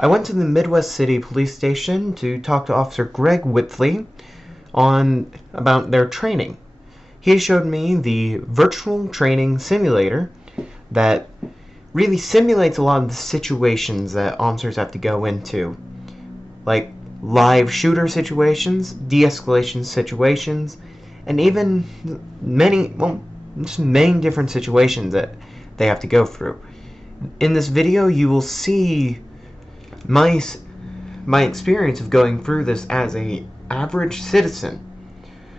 I went to the Midwest City Police Station to talk to Officer Greg Whitley about their training. He showed me the virtual training simulator that really simulates a lot of the situations that officers have to go into, like live shooter situations, de-escalation situations, and even many different situations that they have to go through. In this video, you will see my experience of going through this as a average citizen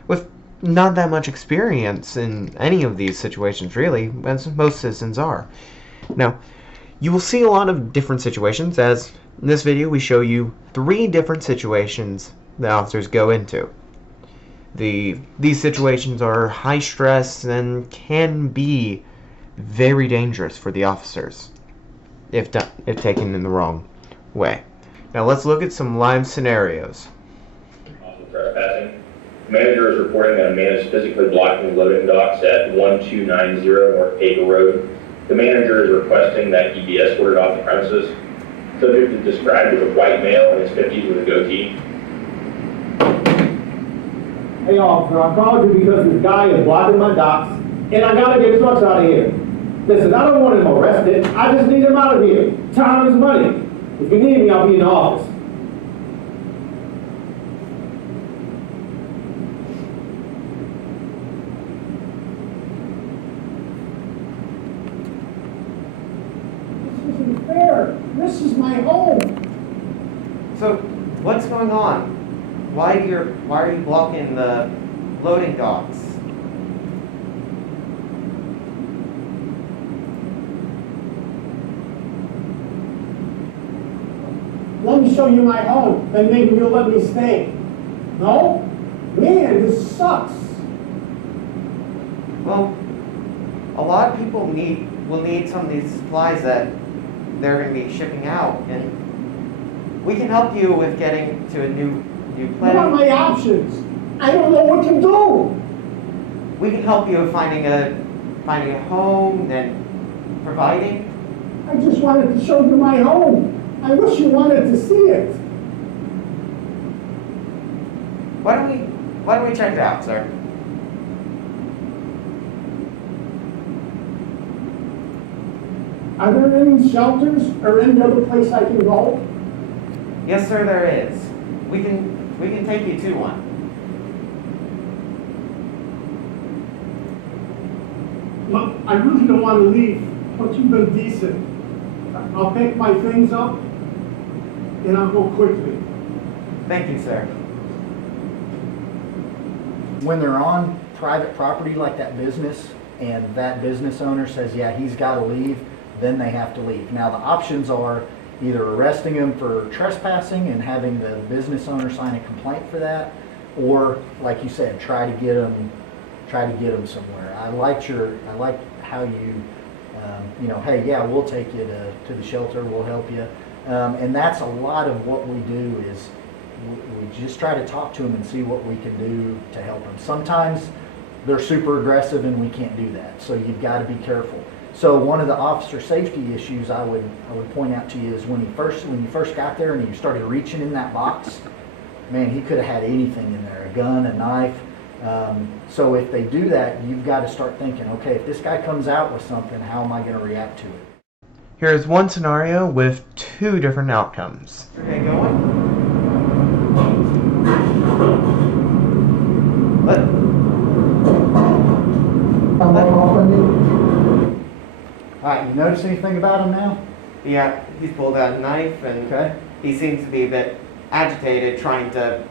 with not that much experience in any of these situations, really, as most citizens are. Now, you will see a lot of different situations, as in this video we show you 3 different situations that officers go into. These situations are high stress and can be very dangerous for the officers if taken in the wrong way. Now let's look at some live scenarios. Trespassing. The manager is reporting that a man is physically blocking loading docks at 1290 North Paper Road. The manager is requesting that he be escorted off the premises. Subject is described as a white male in his 50s with a goatee. Hey officer, I called you because this guy is blocking my docks, and I gotta get trucks out of here. Listen, I don't want him arrested. I just need him out of here. Time is money. If you need me, I'll be in the office. This isn't fair. This is my home. So, what's going on? Why are you blocking the loading docks? Let me show you my home, then maybe you'll let me stay. No? Man, this sucks. Well, a lot of people will need some of these supplies that they're going to be shipping out, and we can help you with getting to a new What are my options? I don't know what to do. We can help you with finding a home and providing. I just wanted to show you my home. I wish you wanted to see it. Why don't we check it out, sir? Are there any shelters or any other place I can go? Yes, sir, there is. We can take you to one. Look, I really don't want to leave, but you've been decent. I'll pick my things up and I'll go quickly. Thank you, sir. When they're on private property like that business, and that business owner says, yeah, he's got to leave, then they have to leave. Now the options are either arresting him for trespassing and having the business owner sign a complaint for that, or like you said, try to get them somewhere. I like how you, hey, yeah, we'll take you to the shelter, we'll help you. And that's a lot of what we do is we just try to talk to them and see what we can do to help them. Sometimes they're super aggressive and we can't do that, so you've got to be careful. So one of the officer safety issues I would point out to you is when you first got there and you started reaching in that box, man, he could have had anything in there, a gun, a knife. So if they do that, you've got to start thinking, okay, if this guy comes out with something, how am I going to react to it? Here's one scenario with 2 different outcomes. Okay, go on. Alright, you notice anything about him now? Yeah, he's pulled out a knife and he seems to be a bit agitated, trying to,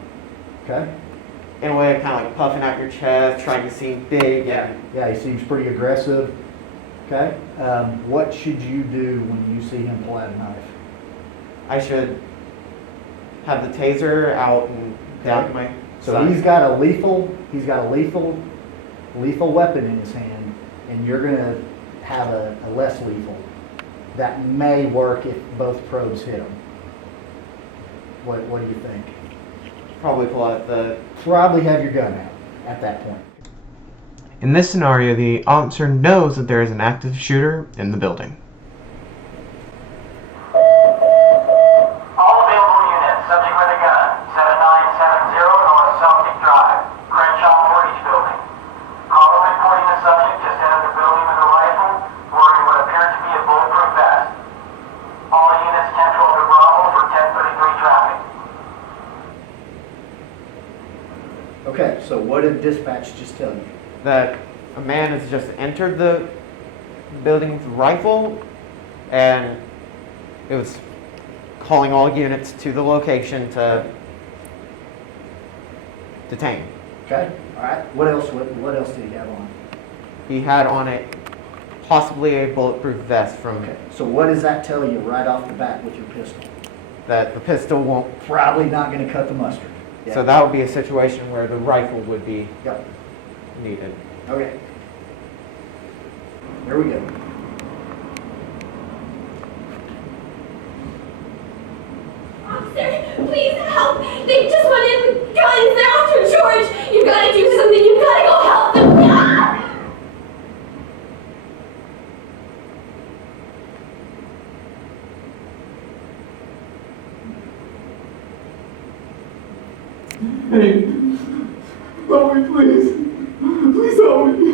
in a way, kind of like puffing out your chest, trying to seem big. Yeah, he seems pretty aggressive. Okay. What should you do when you see him pull out a knife? I should have the taser out and down to my So side. he's got a lethal weapon in his hand, and you're gonna have a less lethal. That may work if both probes hit him. What do you think? Probably pull out the... Probably have your gun out at that point. In this scenario, the officer knows that there is an active shooter in the building. Okay, so what did dispatch just tell you? That a man has just entered the building with a rifle, and it was calling all units to the location to detain. Okay, all right. What else did he have on? He had on it possibly a bulletproof vest from Okay, so what does that tell you right off the bat with your pistol? that the pistol won't. Probably not going to cut the mustard. Yeah. So that would be a situation where the rifle would be Yep. needed. Okay. Here we go. Officer, please help. They just went in with guns. They're after George. You gotta do something. You gotta go help them. Ah! Hey, help me, please. Please help me.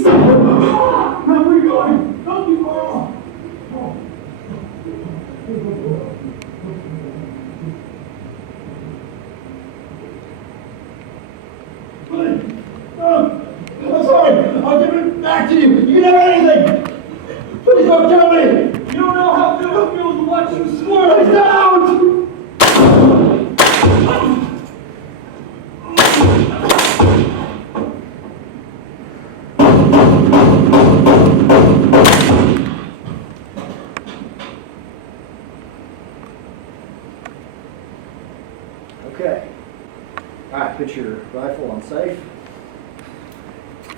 Stop. Where are we going? Help me, Mom. I'm sorry. I'll give it back to you. You can have anything. Please don't kill me. You don't know how good it feels to watch you squirm. Down. Okay. All right, put your rifle on safe.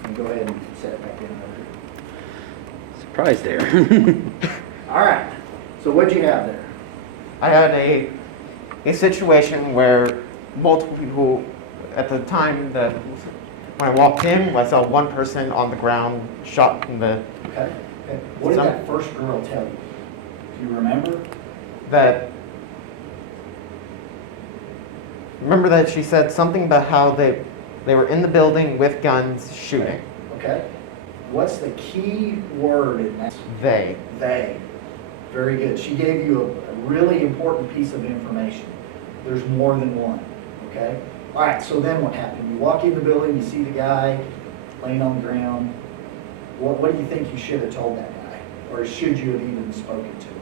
And go ahead and set it back in there. Surprise there. All right. So what'd you have there? I had a situation where multiple people at the time that when I walked in, I saw one person on the ground shot in the Okay. Okay. What did that first girl tell you? Do you remember? that. Remember that she said something about how they were in the building with guns shooting. Okay. What's the key word in that? They. They. Very good. She gave you a really important piece of information. There's more than one. Okay? All right, so then what happened? You walk in the building, you see the guy laying on the ground. What do you think you should have told that guy? Or should you have even spoken to him?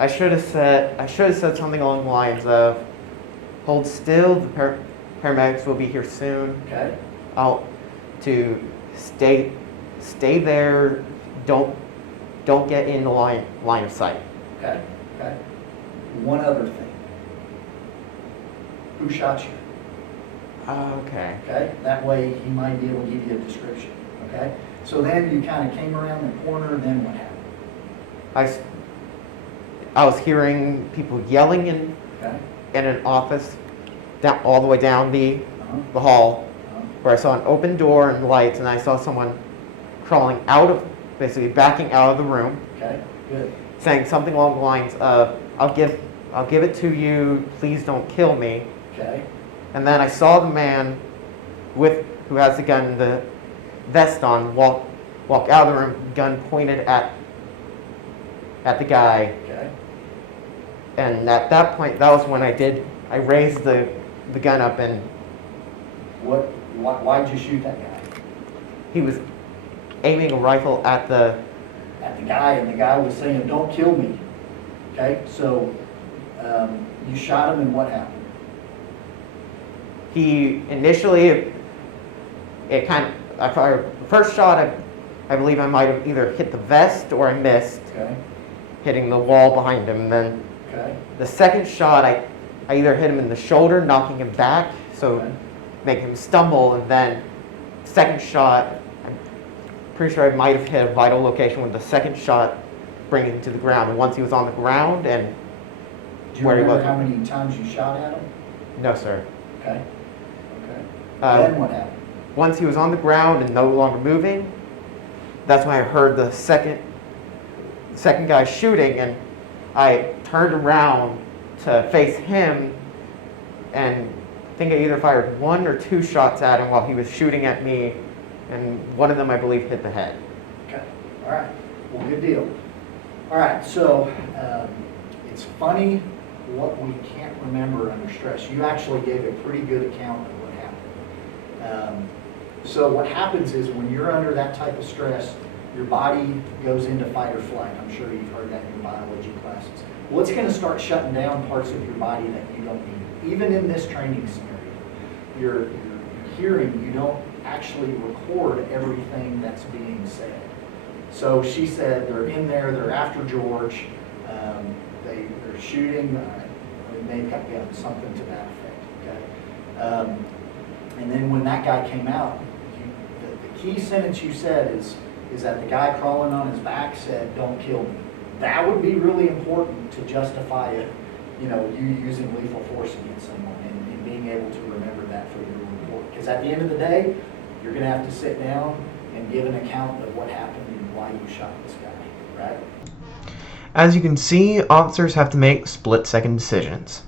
I should have said something along the lines of, "Hold still. The paramedics will be here soon. Okay? To stay there. Don't get in the line of sight." Okay? Okay? One other thing. Who shot you? Okay. Okay? That way he might be able to give you a description. Okay? So then you kind of came around the corner, then what happened? I was hearing people yelling in Okay? an office, down all the way down the Uh-huh. hall, Uh-huh. where I saw an open door and lights, and I saw someone crawling basically backing out of the room, Okay? Good. saying something along the lines of, I'll give it to you, please don't kill me." Okay? And then I saw the man who has the gun, the vest on, walk out of the room, gun pointed at the guy. Okay? And at that point, that was when I raised the gun up, and Why'd you shoot that guy? he was aiming a rifle at the. At the guy, and the guy was saying, "Don't kill me." Okay? So, you shot him, and what happened? He initially, it kind of, I fired the first shot. I believe I might have either hit the vest or I missed, Okay? hitting the wall behind him. Then Okay? the second shot, I either hit him in the shoulder, knocking him back, so Okay. make him stumble, and then second shot, I'm pretty sure I might have hit a vital location with the second shot, bringing him to the ground. And once he was on the ground, and Do you where he remember was. how many times you shot at him? No, sir. Okay? Okay. Uh, Then what happened? Once he was on the ground and no longer moving, that's when I heard the second guy shooting, and I turned around to face him, and I think I either fired one or two shots at him while he was shooting at me, and one of them I believe hit the head. Okay, all right, well, good deal. All right, so it's funny what we can't remember under stress. You actually gave a pretty good account of what happened. So what happens is when you're under that type of stress, your body goes into fight or flight. I'm sure you've heard that in your biology classes. Well, it's going to start shutting down parts of your body that you don't need. Even in this training scenario, your hearing, you don't actually record everything that's being said. So she said they're in there, they're after George, they're shooting, they've got guns, something to that effect, okay? And then when that guy came out, the key sentence you said is that the guy crawling on his back said, "Don't kill me." That would be really important to justify it, you using lethal force against someone and being able to remember that for your report. Because at the end of the day, you're going to have to sit down and give an account of what happened and why you shot this guy, right? As you can see, officers have to make split-second decisions.